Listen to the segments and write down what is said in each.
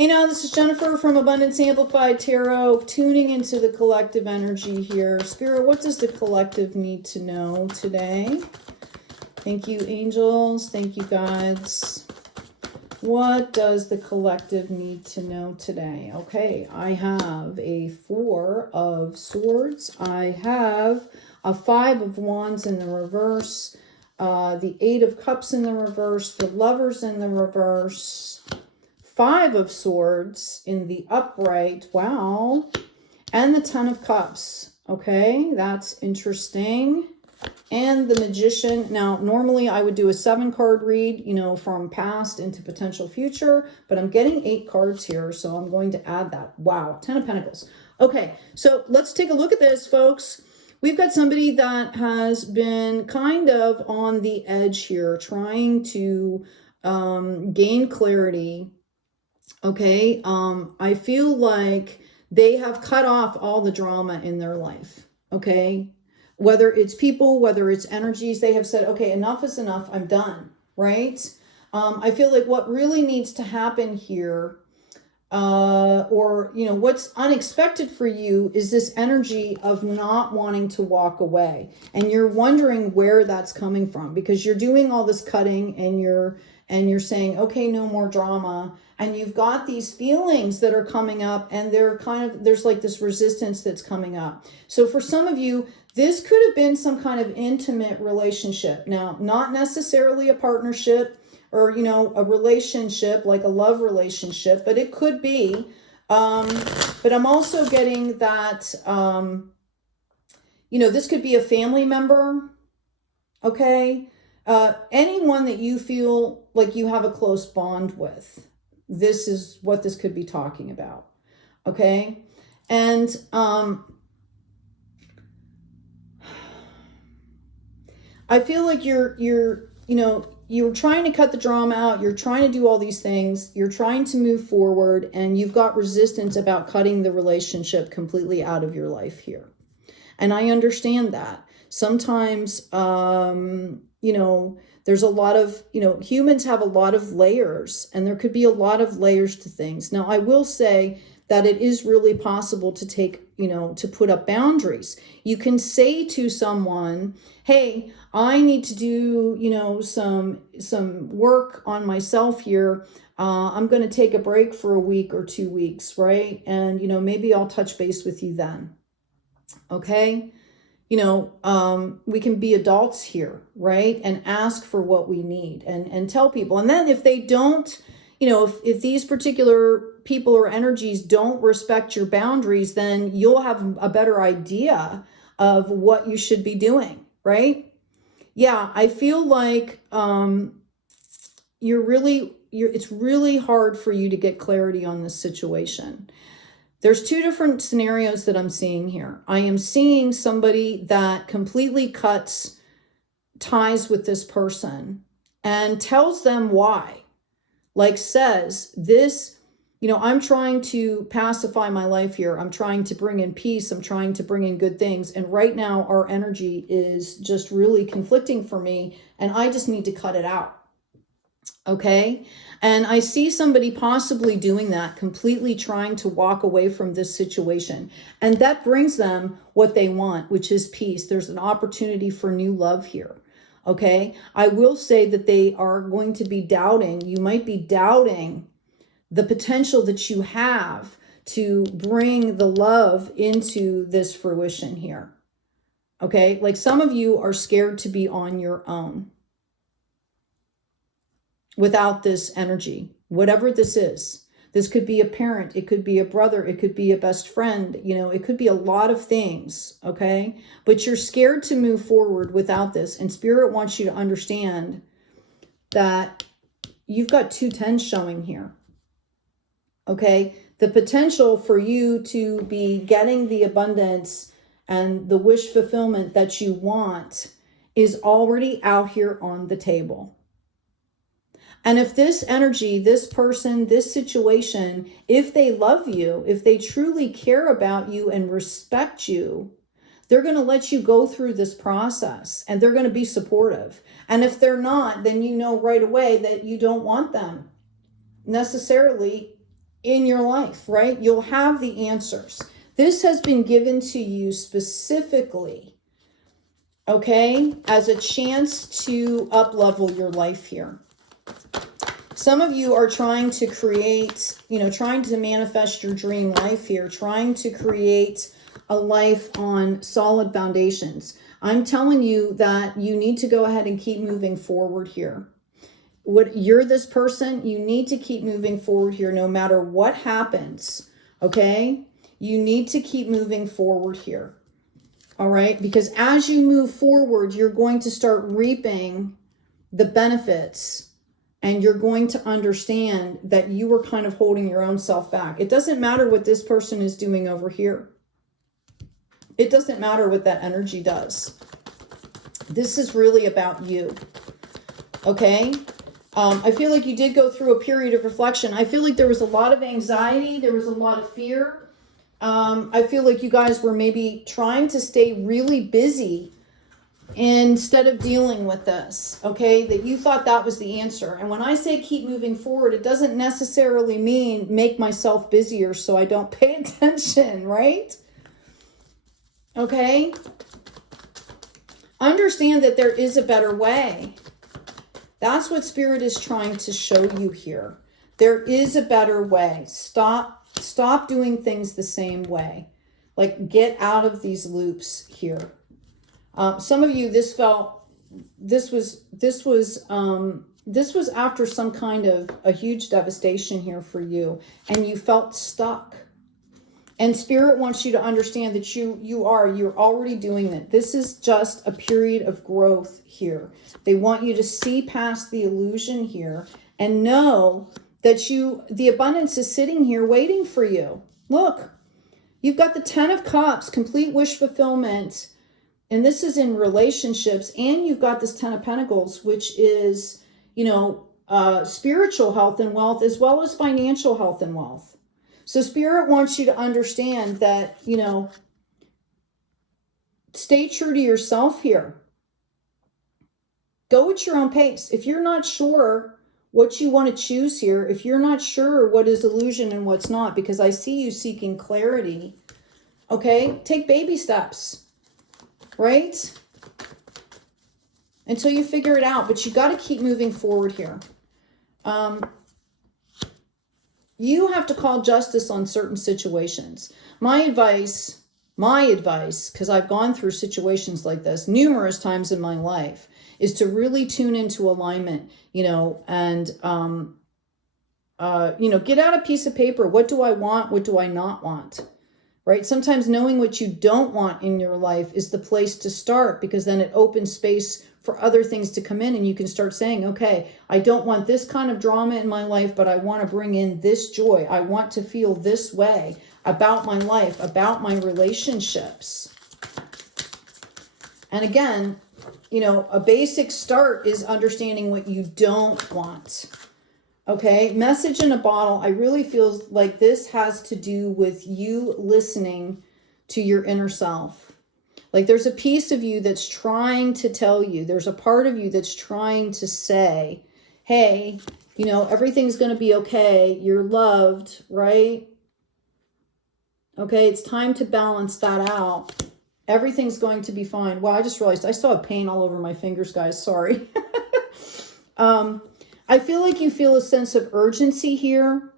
Hey now, this is Jennifer from Abundance Amplified Tarot, tuning into the collective energy here. Spirit, what does the collective need to know today? Thank you, angels. Thank you, guides. What does the collective need to know today? Okay, I have a 4 of Swords. I have a 5 of Wands in the reverse, the 8 of Cups in the reverse, the Lovers in the reverse, 5 of Swords in the upright, wow, and the 10 of Cups. Okay, that's interesting. And the Magician. Now, normally I would do a 7-card read, you know, from past into potential future, but I'm getting 8 cards here, so I'm going to add that. Wow, 10 of Pentacles. Okay, so let's take a look at this, folks. We've got somebody that has been kind of on the edge here, trying to gain clarity. Okay, I feel like they have cut off all the drama in their life, okay? Whether it's people, whether it's energies, they have said, okay, enough is enough, I'm done, right? I feel like what really needs to happen here, or, you know, what's unexpected for you is this energy of not wanting to walk away. And you're wondering where that's coming from because you're doing all this cutting and you're saying, okay, no more drama. And you've got these feelings that are coming up and they're kind of, there's like this resistance that's coming up. So for some of you, this could have been some kind of intimate relationship. Now, not necessarily a partnership or, you know, a relationship, like a love relationship, but it could be. But I'm also getting that, you know, this could be a family member, okay? Anyone that you feel like you have a close bond with. This is what this could be talking about, okay? And I feel like you're trying to cut the drama out, you're trying to do all these things, you're trying to move forward, and you've got resistance about cutting the relationship completely out of your life here. And I understand that. Sometimes, you know, there's a lot of, you know, humans have a lot of layers and there could be a lot of layers to things. Now, I will say that it is really possible to take, you know, to put up boundaries. You can say to someone, hey, I need to do, you know, some work on myself here. I'm going to take a break for a week or 2 weeks, right? And, you know, maybe I'll touch base with you then. Okay. You know, we can be adults here, right? And ask for what we need and tell people. And then if they don't, you know, if these particular people or energies don't respect your boundaries, then you'll have a better idea of what you should be doing, right? Yeah, I feel like it's really hard for you to get clarity on this situation. There's 2 different scenarios that I'm seeing here. I am seeing somebody that completely cuts ties with this person and tells them why. Like says, this, you know, I'm trying to pacify my life here. I'm trying to bring in peace. I'm trying to bring in good things. And right now our energy is just really conflicting for me and I just need to cut it out. Okay. And I see somebody possibly doing that, completely trying to walk away from this situation. And that brings them what they want, which is peace. There's an opportunity for new love here. Okay. I will say that they are going to be doubting. You might be doubting the potential that you have to bring the love into this fruition here. Okay. Like some of you are scared to be on your own without this energy, whatever this is. This could be a parent, it could be a brother, it could be a best friend, you know, it could be a lot of things, okay? But you're scared to move forward without this, and Spirit wants you to understand that you've got 2 10s showing here, okay? The potential for you to be getting the abundance and the wish fulfillment that you want is already out here on the table. And if this energy, this person, this situation, if they love you, if they truly care about you and respect you, they're going to let you go through this process and they're going to be supportive. And if they're not, then you know right away that you don't want them necessarily in your life, right? You'll have the answers. This has been given to you specifically, okay, as a chance to up-level your life here. Some of you are trying to create, trying to manifest your dream life here, trying to create a life on solid foundations. I'm telling you that you need to go ahead and keep moving forward here. You're this person, you need to keep moving forward here no matter what happens, okay? You need to keep moving forward here, all right? Because as you move forward, you're going to start reaping the benefits, and you're going to understand that you were kind of holding your own self back. It doesn't matter what this person is doing over here. It doesn't matter what that energy does. This is really about you, okay? I feel like you did go through a period of reflection. I feel like there was a lot of anxiety. There was a lot of fear. I feel like you guys were maybe trying to stay really busy instead of dealing with this, okay? That you thought that was the answer. And when I say keep moving forward, it doesn't necessarily mean make myself busier so I don't pay attention, right? Okay? Understand that there is a better way. That's what Spirit is trying to show you here. There is a better way. Stop doing things the same way. Like, get out of these loops here. Some of you, this was after some kind of a huge devastation here for you, and you felt stuck. And Spirit wants you to understand that you're already doing it. This is just a period of growth here. They want you to see past the illusion here and know that the abundance is sitting here waiting for you. Look, you've got the 10 of Cups, complete wish fulfillment. And this is in relationships. And you've got this 10 of Pentacles, which is, spiritual health and wealth, as well as financial health and wealth. So Spirit wants you to understand that, stay true to yourself here. Go at your own pace. If you're not sure what you want to choose here, if you're not sure what is illusion and what's not, because I see you seeking clarity, okay, take baby steps, right? Until you figure it out, but you got to keep moving forward here. You have to call justice on certain situations. My advice, because I've gone through situations like this numerous times in my life, is to really tune into alignment, and, get out a piece of paper. What do I want? What do I not want? Right? Sometimes knowing what you don't want in your life is the place to start, because then it opens space for other things to come in, and you can start saying, okay, I don't want this kind of drama in my life, but I want to bring in this joy. I want to feel this way about my life, about my relationships. And again, a basic start is understanding what you don't want. Okay, message in a bottle. I really feel like this has to do with you listening to your inner self. Like, there's a piece of you that's trying to tell you, there's a part of you that's trying to say, hey, everything's going to be okay. You're loved, right? Okay, it's time to balance that out. Everything's going to be fine. Well, I just realized I still have paint all over my fingers, guys. Sorry. I feel like you feel a sense of urgency here.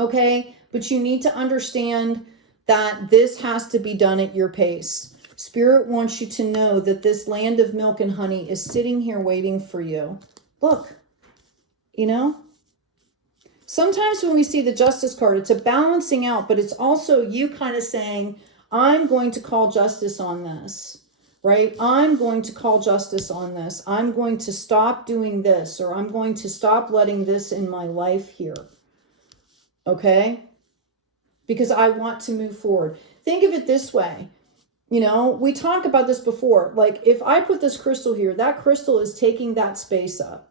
Okay, but you need to understand that this has to be done at your pace. Spirit wants you to know that this land of milk and honey is sitting here waiting for you. Look, sometimes when we see the Justice card, it's a balancing out, but it's also you kind of saying, I'm going to call justice on this, right? I'm going to call justice on this. I'm going to stop doing this, or I'm going to stop letting this in my life here. Okay? Because I want to move forward. Think of it this way. We talked about this before. Like, if I put this crystal here, that crystal is taking that space up.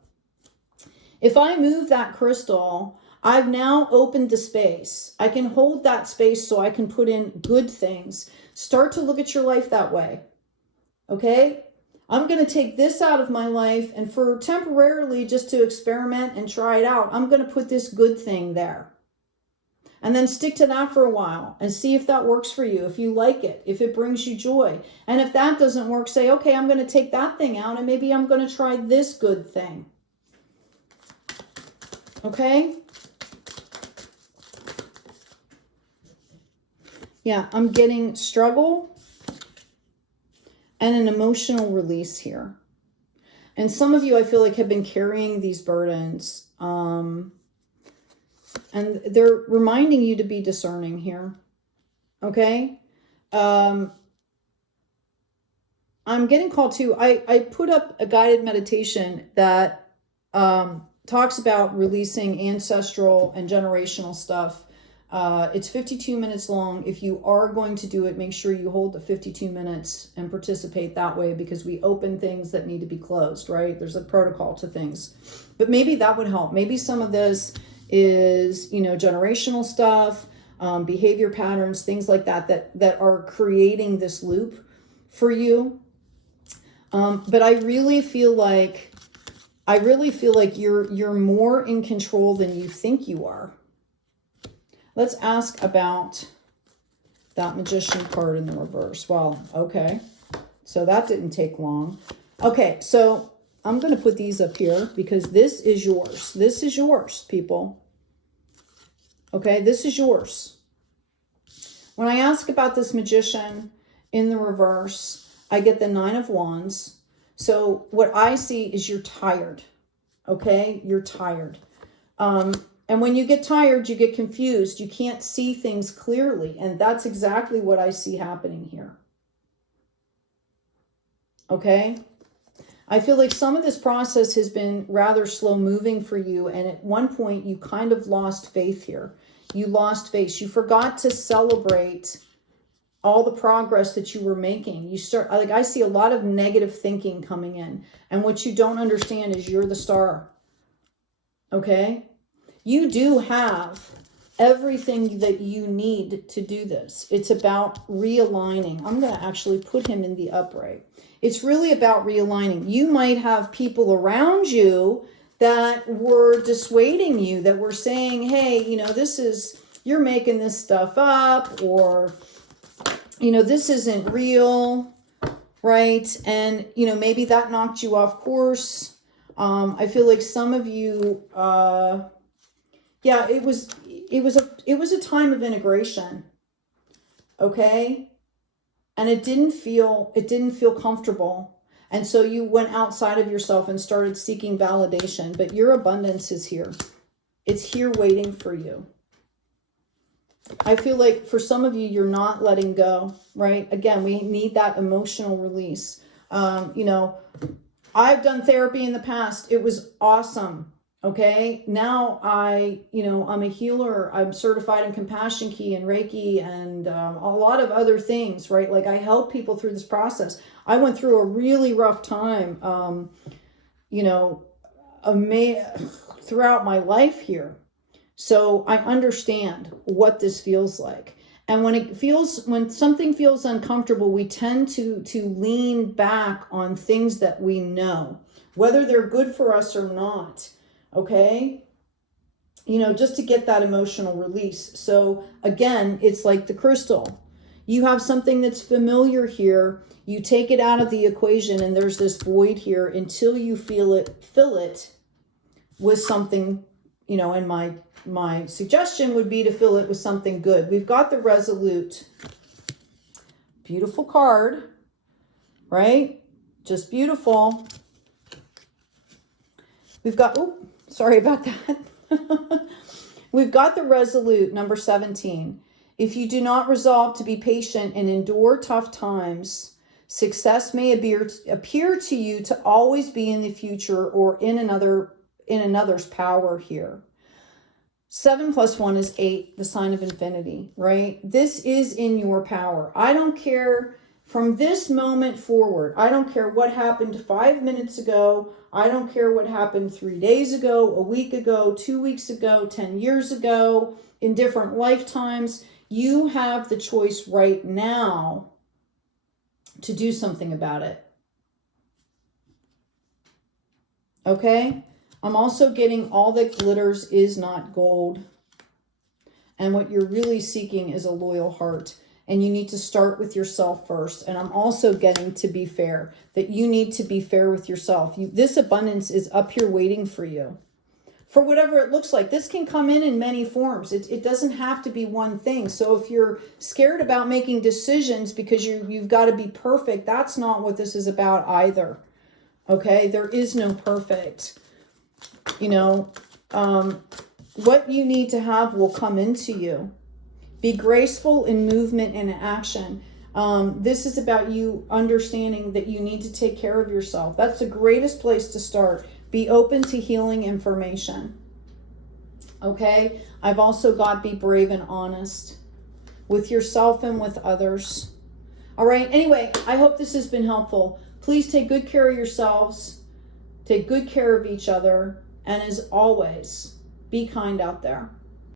If I move that crystal, I've now opened the space. I can hold that space so I can put in good things. Start to look at your life that way. Okay? I'm going to take this out of my life, and for temporarily, just to experiment and try it out, I'm going to put this good thing there. And then stick to that for a while and see if that works for you, if you like it, if it brings you joy. And if that doesn't work, say, okay, I'm going to take that thing out and maybe I'm going to try this good thing. Okay? Yeah, I'm getting struggle and an emotional release here. And some of you, I feel like, have been carrying these burdens. And they're reminding you to be discerning here. Okay? I'm getting called to, I put up a guided meditation that talks about releasing ancestral and generational stuff. It's 52 minutes long. If you are going to do it, make sure you hold the 52 minutes and participate that way, because we open things that need to be closed, right? There's a protocol to things. But maybe that would help. Maybe some of this is, generational stuff, behavior patterns, things like that are creating this loop for you. But I really feel like you're more in control than you think you are. Let's ask about that Magician card in the reverse. Well, okay. So that didn't take long. Okay, so I'm going to put these up here because this is yours. This is yours, people. Okay, this is yours. When I ask about this Magician in the reverse, I get the 9 of Wands. So what I see is you're tired. Okay, you're tired. And when you get tired, you get confused. You can't see things clearly. And that's exactly what I see happening here. Okay? I feel like some of this process has been rather slow moving for you. And at one point, you kind of lost faith here. You lost faith. You forgot to celebrate all the progress that you were making. I see a lot of negative thinking coming in. And what you don't understand is you're the star. Okay? You do have everything that you need to do this. It's about realigning. I'm going to actually put him in the upright. It's really about realigning. You might have people around you that were dissuading you, that were saying, hey, you're making this stuff up, or, this isn't real, right? And, maybe that knocked you off course. I feel like some of you, yeah, it was a time of integration. Okay? And it didn't feel comfortable. And so you went outside of yourself and started seeking validation, but your abundance is here. It's here waiting for you. I feel like for some of you, you're not letting go, right? Again, we need that emotional release. I've done therapy in the past. It was awesome. Okay. Now I'm a healer. I'm certified in Compassion Key and Reiki and a lot of other things, right? Like I help people through this process. I went through a really rough time, throughout my life here. So I understand what this feels like. And when something feels uncomfortable, we tend to lean back on things that we know, whether they're good for us or not. Okay? Just to get that emotional release. So again, it's like the crystal. You have something that's familiar here. You take it out of the equation and there's this void here until you fill it with something, and my suggestion would be to fill it with something good. We've got the Resolute. Beautiful card, right? Just beautiful. We've got, sorry about that. We've got the Resolute, number 17. If you do not resolve to be patient and endure tough times, success may appear to you to always be in the future or in another's power here. 7 + 1 is 8, the sign of infinity, right? This is in your power. I don't care from this moment forward. I don't care what happened 5 minutes ago. I don't care what happened 3 days ago, a week ago, 2 weeks ago, 10 years ago, in different lifetimes. You have the choice right now to do something about it. Okay? I'm also getting all that glitters is not gold. And what you're really seeking is a loyal heart. And you need to start with yourself first. And I'm also getting to be fair, that you need to be fair with yourself. This abundance is up here waiting for you. For whatever it looks like. This can come in many forms. It doesn't have to be one thing. So if you're scared about making decisions because you've got to be perfect, that's not what this is about either. Okay? There is no perfect. You know, what you need to have will come into you. Be graceful in movement and action. This is about you understanding that you need to take care of yourself. That's the greatest place to start. Be open to healing information. Okay? I've also got be brave and honest with yourself and with others. All right? Anyway, I hope this has been helpful. Please take good care of yourselves. Take good care of each other. And as always, be kind out there.